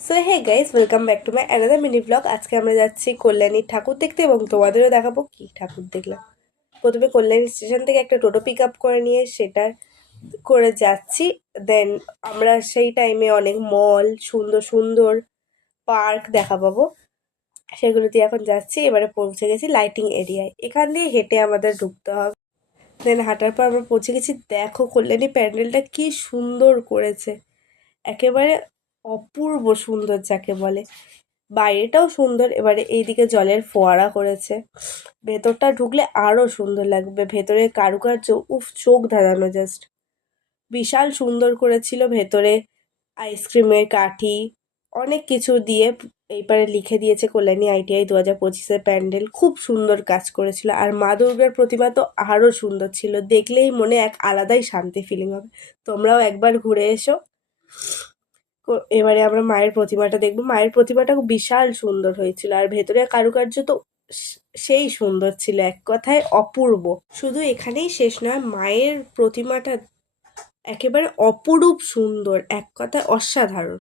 So hey guys, welcome back to my another mini blog. আজকে আমরা যাচ্ছি কল্যাণীর ঠাকুর দেখতে এবং তোমাদেরও দেখাবো কি ঠাকুর দেখলাম। প্রথমে কল্যাণী স্টেশন থেকে একটা টোটো পিক আপ করে নিয়ে সেটা করে যাচ্ছি। দেন আমরা সেই টাইমে অনেক মল, সুন্দর সুন্দর পার্ক দেখা পাবো। সেগুলোতে এখন যাচ্ছি। এবারে পৌঁছে গেছি লাইটিং এরিয়ায়। এখান দিয়ে হেঁটে আমাদের ঢুকতে হবে। দেন হাঁটার পর আমরা পৌঁছে গেছি। দেখো কল্যাণী প্যান্ডেলটা কি সুন্দর করেছে, একেবারে অপূর্ব সুন্দর যাকে বলে। বাইরেটাও সুন্দর। এবারে এইদিকে জলের ফোয়ারা করেছে, ভেতরটা ঢুকলে আরো সুন্দর লাগবে। ভেতরে কারুকার্য উফ, চোখ ধাঁধানো জাস্ট। বিশাল সুন্দর করেছিল ভেতরে। আইসক্রিমের কাঠি অনেক কিছু দিয়ে এইপারে লিখে দিয়েছে কল্যাণী ITI 2025-এর প্যান্ডেল। খুব সুন্দর কাজ করেছিল। আর মা দুর্গার প্রতিমা তো আরো সুন্দর ছিল, দেখলেই মনে এক আলাদাই শান্তি ফিলিং হবে। তোমরাও একবার ঘুরে এসো। এবারে আমরা মায়ের প্রতিমাটা দেখবো। মায়ের প্রতিমাটা বিশাল সুন্দর হয়েছিল, আর ভেতরে কারুকার্য তো সেই সুন্দর ছিল, এক কথায় অপূর্ব। শুধু এখানেই শেষ নয়, মায়ের প্রতিমাটা একেবারে অপরূপ সুন্দর, এক কথায় অসাধারণ।